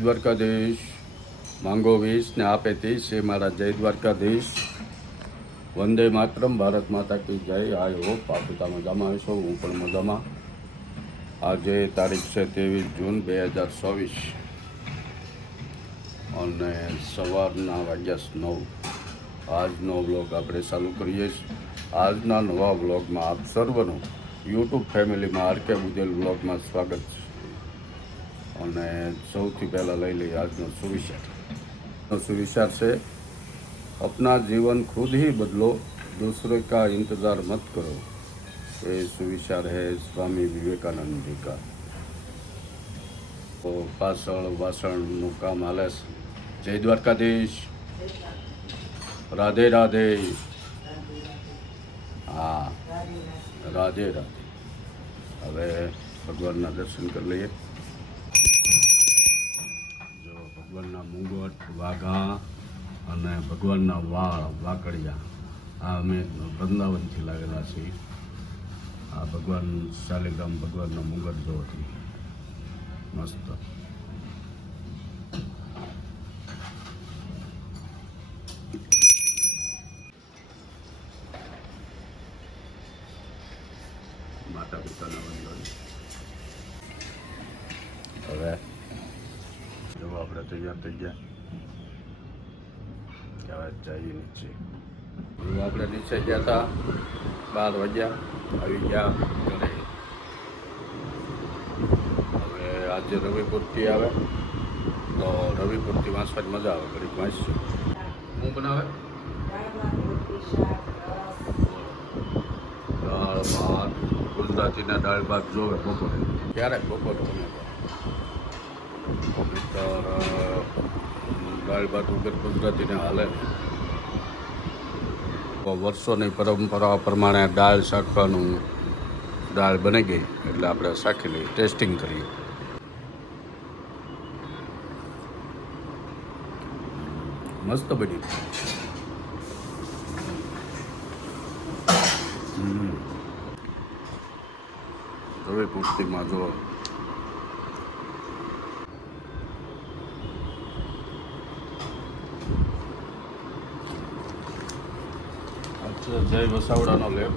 દ્વારકાધીશ માંગો 20 ને આપે 30 એ મારા જય દ્વારકાધીશ. વંદે માતરમ. ભારત માતા કી જય. આઈ હોપ આપ બધા મજામાં હશો. હું પણ મજામાં. આજે તારીખ છે 23 જૂન 2024 અને સવારના વાગ્યા 9. આજનો વ્લોગ આપણે ચાલુ કરીએ છીએ. આજના નવા વ્લોગમાં આપ સર્વનું યુટ્યુબ ફેમિલીમાં આરકે બુદેલ વ્લોગમાં સ્વાગત છે. અને સૌથી પહેલાં લઈ લઈએ આજનો સુવિચાર છે, अपना जीवन खुद ही बदलो, दूसरे का इंतज़ार मत करो. ये सुविचार है स्वामी विवेकानंद जी का. તો પાછળ વાસણનું કામ હાલે છે. જય દ્વારકાધીશ. રાધે રાધે. હા, રાધે રાધે. હવે ભગવાનના દર્શન કરી લઈએ. જો ભગવાનના મુંગટ, વાઘા અને ભગવાનના વાળ, વાકડિયા આ અમે વૃંદાવનથી લાવેલા છીએ. આ ભગવાન શાલિગ્રામ ભગવાનનો મુંગટ જોવો છે, મસ્ત. માતા પિતાના વંદન. હવે જો આપણે તૈયાર થઈ ગયા. જઈએ નીચે. આપણે નીચે ગયા હતા 12 વાગ્યા, આવી ગયા ઘરે. હવે આજે રવિપૂર્તિ આવે તો રવિપૂર્તિ વાંચવાની મજા આવે. ઘડીક વાંચશું. શું બનાવે? દાળ ભાત. ગુજરાતીના દાળ ભાત જોવે બપોરે. ક્યારેક બપોરે બનાવે. દાળ ભાત વગર ગુજરાતીને હાલે. વર્ષોની પરંપરા પ્રમાણે દાળ શાકવાનું દાળ બની ગઈ એટલે આપણે શાકી લઈએ, ટેસ્ટિંગ કરીએ. મસ્ત બની. હવે પૂર્તિમાં જો જય વસાવડાનો લેપ.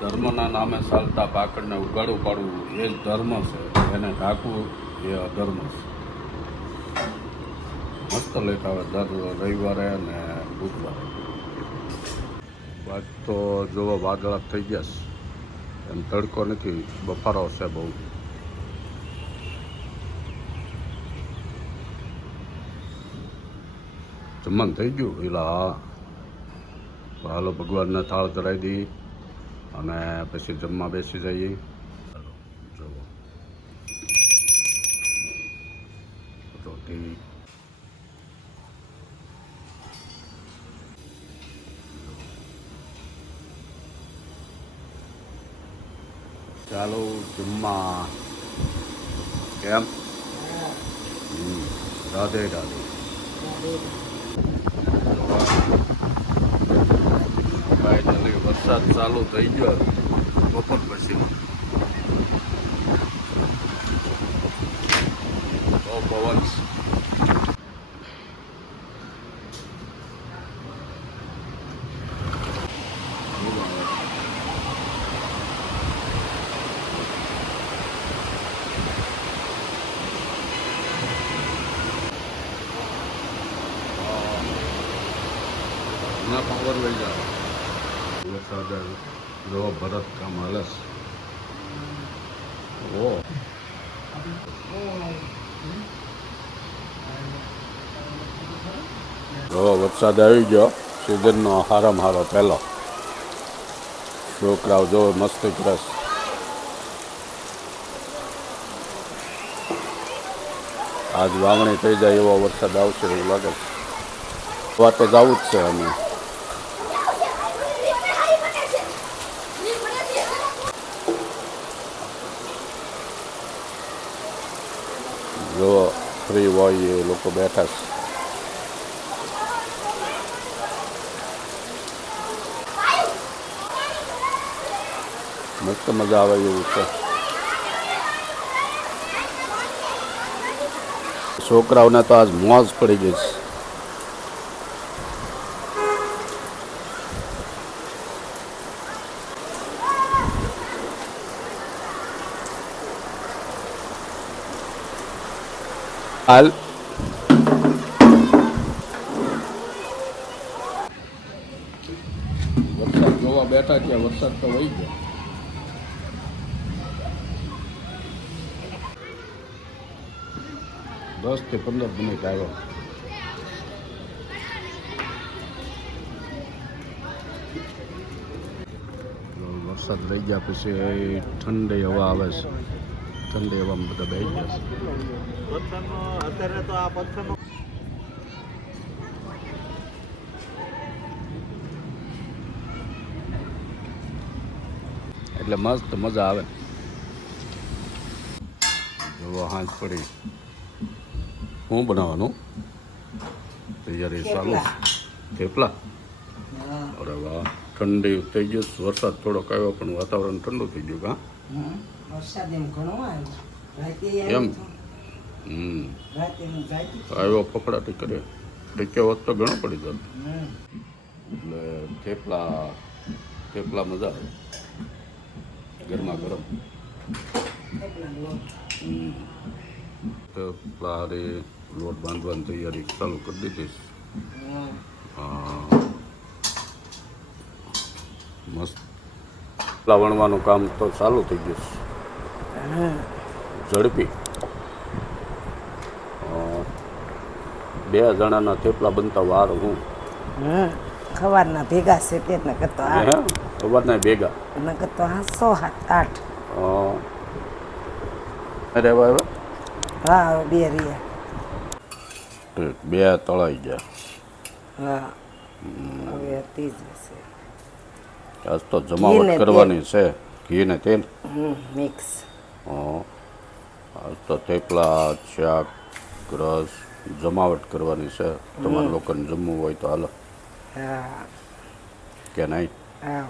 ધર્મના નામે ચાલતા પાકડને ઉગાડું પાડવું એ જ ધર્મ છે, એને ઢાંકવું એ અધર્મ છે. મસ્ત લેખ આવે દર રવિવારે અને બુધવારે. બાદ તો જોવો વાદળા થઈ ગયા છે, એમ તડકો નથી, બફારો છે બહુ. જમવાનું થઈ ગયું એલા. હાલો ભગવાનને થાળ ધરાવી દઈએ અને પછી જમવા બેસી જઈએ. ચાલો જુઓ રોટી. ચાલો જમવા. કેમ? રાધે રાધે. ફાઇનલી વરસાદ ચાલુ થઈ ગયો બપોર પછી. તો પવન ના પાવર લઈ જાઓ. વરસાદ જો ભરત કામ હાલે છે. ઓ જો વરસાદ આવી ગયો. સિઝનનો હારામાં હારો પહેલો. છોકરાઓ જો મસ્તી કરે છે. આજ વાવણી થઈ જાય એવો વરસાદ આવશે એવું લાગે છે. વાત તો જવું જ છે. અમે જો ફ્રી હોય એ લોકો બેઠા છે. મસ્ત મજા આવે એવું છે. છોકરાઓને તો આજ મોજ પડી ગઈ છે. હાલ વરસાદ જોવા બેઠા ત્યાં વરસાદ તો વહી ગયો. દસ થી 15 મિનિટ આવ્યો. વરસાદ રહી ગયા પછી ઠંડી હવા આવે છે. ઠંડી હવામાં બધા બેસી ગયા છે. અત્યારે તો આ પથ્થરનો એટલે મસ્ત મજા આવે. જો હાંજ પડી શું બનાવવાનું તૈયારી ચાલુ. થેપલા. અરે વાહ, ઠંડી થઈ ગયું. વરસાદ થોડોક આવ્યો પણ વાતાવરણ ઠંડુ થઈ ગયું. કા વરસાદ એમ ઘણો આવ્યો રાતે એમ આવ્યો ફફડાટી કરે. ટીક્યો હોત તો ઘણો પડી જતો. એટલે થેપલા મજા આવે ગરમા ગરમ. થેપલા રે લોટ બાંધવાની તૈયારી ચાલુ કરી દીધી. મસ્ત થેપલા વણવાનું કામ તો ચાલુ થઈ ગયું. ઝડપી 2 જણાના થેપલા બનતા વાર હું ખવારના ભેગા છે તે ન કરતો ખબરના ભેગા ન કરતો 7 8 અરે વાહ, હા 2 રહ્યા. 2 તળાઈ ગયા. હા હવે ત્રીજું છે. આજ તો જમાવટ કરવાની છે. ઘી ને તેલ મિક્સ. આજ તો થેપલા શાક રસ જમાવટ કરવાની છે. તમારા લોકોને જમવું હોય તો હાલો. હા કે નહીં? હા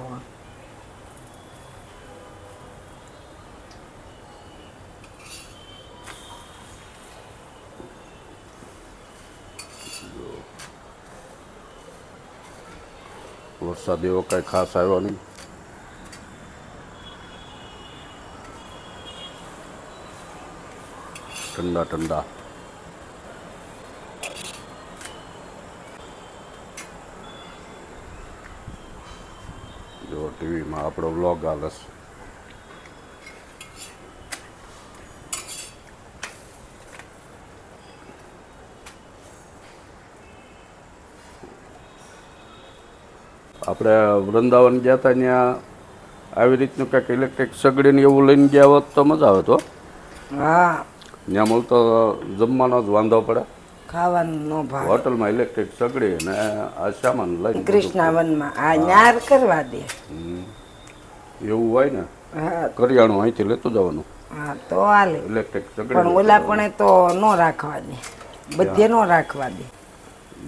વરસાદ એવો કાંઈ ખાસ આવ્યો નહીં. ઠંડા ઠંડા. જો ટીવીમાં આપણો વ્લોગ આવે છે. આપણે વૃંદાવન ગયા હતા ત્યાં આવી રીતનું કંઈક ઇલેક્ટ્રિક સગડીને એવું લઈને ગયા હોત તો મજા આવે. તો હા ત્યાં મળતો જમવાનો જ વાંધો પડે. ખાવાનું નો ભાવ. હોટલમાં ઇલેક્ટ્રિક સગડી અને આ સામાન લઈને કૃષ્ણાવનમાં આ ન્યાર કરવા દે. એવું હોય ને હા કરિયાણું અહીંથી લેતું જવાનું. હા તો હાલે. ઇલેક્ટ્રિક સગડી પણ ઓલા પણ તો નો રાખવા દે. બધે નો રાખવા દે.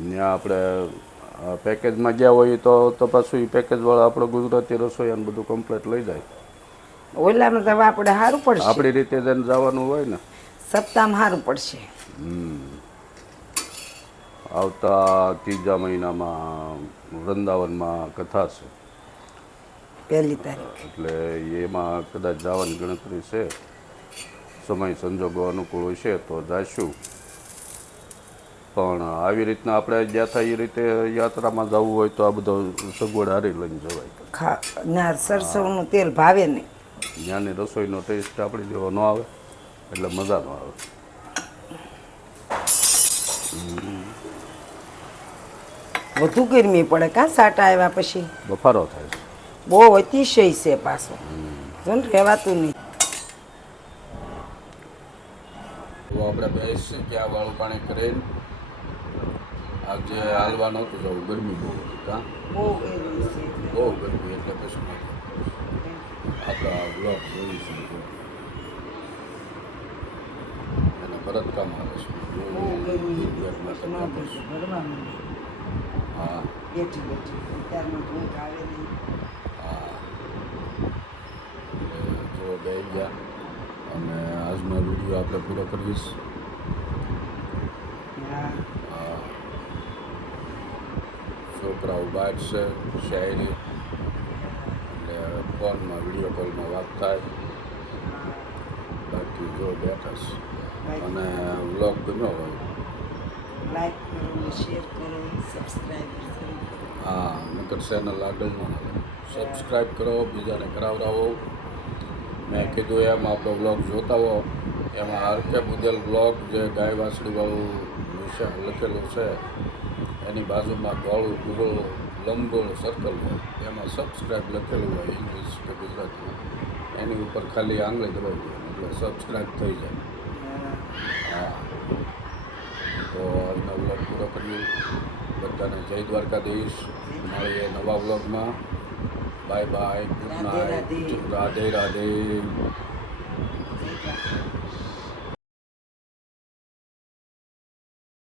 ત્યાં આપણે પેકેજમાં ગયા હોય તો પાછું એ પેકેજવાળા આપણો ગુજરાતી રસોઈ અને બધું કમ્પ્લીટ લઈ જાય. ઓલામાં તો આપણે સારું પડશે. આપણી રીતે જઈને જવાનું હોય ને સપ્તાહમાં સારું પડશે. આવતા 3જા મહિનામાં વૃંદાવનમાં કથા છે. 1 તારીખ. એટલે એમાં કદાચ જવાની ગણતરી છે. સમય સંજોગો અનુકૂળ હશે તો જઈશું. પણ આવી રીતના આપણે ગયા હતા એ રીતે યાત્રામાં જવું હોય તો આ બધો સગવડ હારી લઈને જવાય. સરસવનું તેલ ભાવે નહીં. ત્યાંની રસોઈનો ટેસ્ટ આપણી જેવો ન આવે એટલે મજા ન આવે. વધુ ગરમી પડે કાં સાટા આવ્યા પછી બફારો થાય છે. બહુ અતિશય છે પાછો. જો ને રહેવાતું નહીં. તો આપણે બેસી ત્યાં વાળું પાણી કરીને આજે હાલવા નહોતું જવું. ગરમી બહુ હતી. કાં બહુ ગરમી છે. બહુ ગરમી એટલે પછી આપણા બ્લોક જોઈશું એને ભરતકામ આવે છે. બહુ ગરમી. હા બેઠી બેઠી અત્યારમાં ઊંઘ આવે નહીં. હા જો બે ગયા અને આજનો વિડીયો આપણે પૂરો કરીશ. છોકરાઓ બહાર છે શાયરી એટલે ફોનમાં વિડીયો કોલમાં વાત થાય. બાકી જો બેઠા છે અને વ્લોગ ગમ્યો હોય લાઈક કરો, શેર કરો, સબસ્ક્રાઈબ કરો. હા નકર ચેનલ આગળ ન આવે. સબસ્ક્રાઈબ કરો, બીજાને કરાવડાવો. મેં કીધું એમ આપણો બ્લોગ જોતા હો એમાં આરકે મુદેલ બ્લોગ જે ગાય વાસળીવાળું નિશાન લખેલું છે એની બાજુમાં ગોળ પૂરો લંબગોળ સર્કલ હોય એમાં સબસ્ક્રાઈબ લખેલું હોય ઇંગ્લિશ કે ગુજરાતીમાં એની ઉપર ખાલી આંગળી દબાવી દેવાની એટલે સબસ્ક્રાઈબ થઈ જાય. હા તો આજનો બ્લોગ પૂરો કરીએ. બધાને જય દ્વારકાધીશ. મળીએ નવા બ્લોગમાં. Bye bye. Good Radhe night. Radhe. Radhe Radhe.